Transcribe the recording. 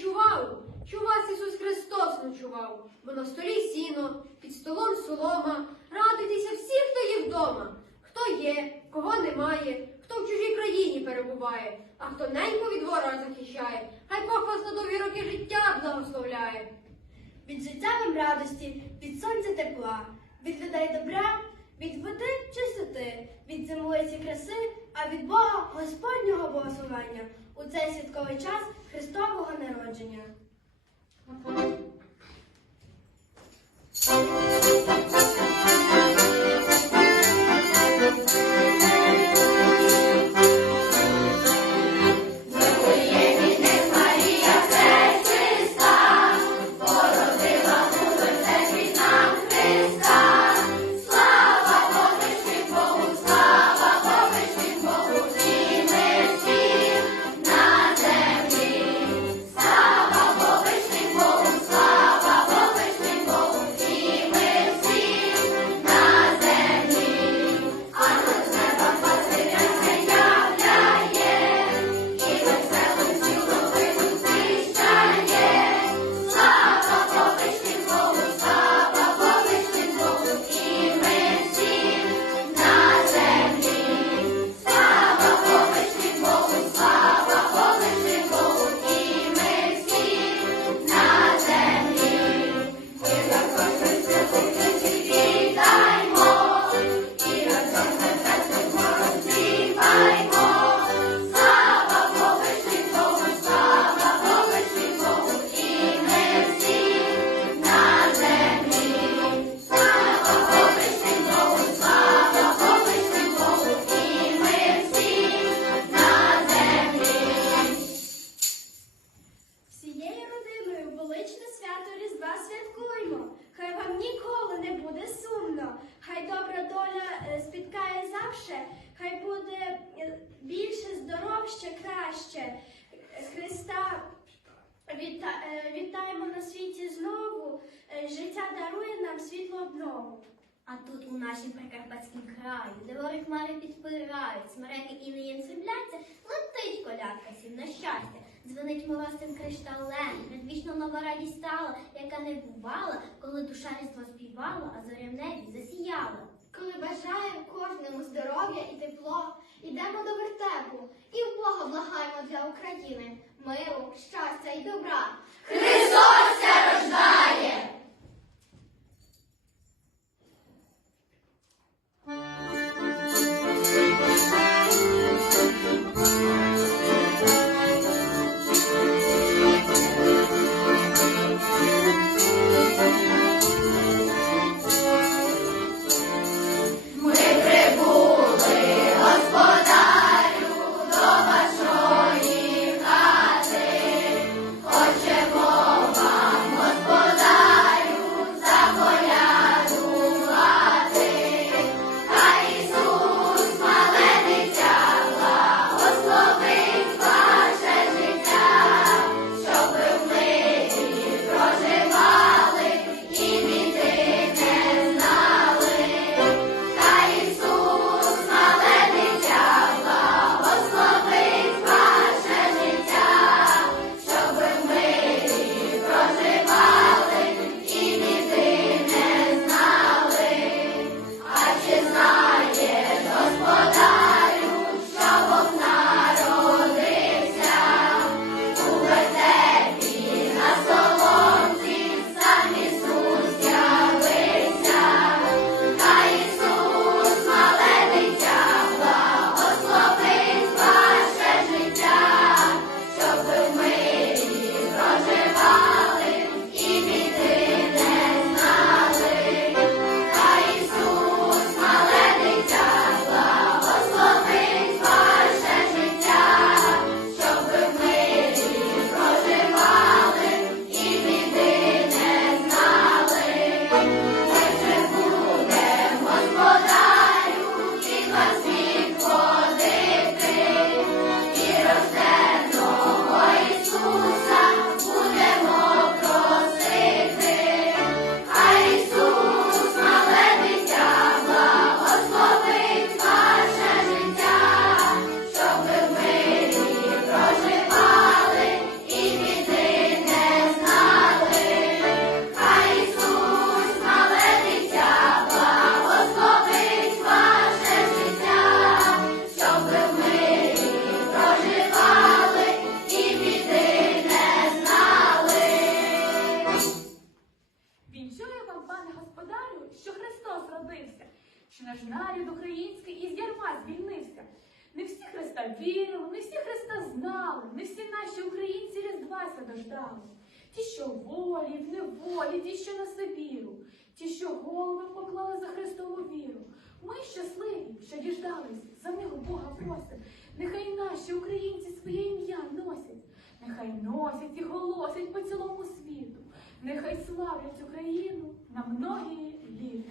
чував, що вас Ісус Христос ночував, бо на столі сіно, під столом солома, радуйтеся всі, хто є вдома, хто є, кого немає, хто в чужій країні перебуває, а хто неньку від ворога захищає, хай Бог вас на довгі роки життя благословляє. Від життя вам радості, від сонця тепла, від людей добра, від води чистоти, від землиці краси, а від Бога Господнього благословення у цей святковий час Христового народження. Святкуємо. Хай вам ніколи не буде сумно. Хай добра доля е, спіткає завше. Хай буде е, більше здоров'я краще. Христа віта- е, вітаємо на світі знову. Життя дарує нам світло обнову. А тут у нашім прикарпатськім краю, де гори хмари підпирають, смереки їм срібляться, летить колядка всім на щастя. Дзвонить морозцем кришталем, предвічно нова радість стала, яка не бувала, коли душа різдва співала, а зоря в небі засіяла. Коли бажаємо кожному здоров'я і тепло, ідемо до вертепу і в Бога благаємо для України миру, щастя і добра. що наш нарід український із ярма звільнився. Не всі Христа вірили, не всі Христа знали, не всі наші українці Різдвася дождали. Ті, що волі, в неволі, ті, що на Сибіру, ті, що голови поклали за Христову віру. Ми щасливі, що діждались, за нього Бога просить. Нехай наші українці своє ім'я носять, нехай носять і голосять по цілому світу, нехай славлять Україну на многі літа.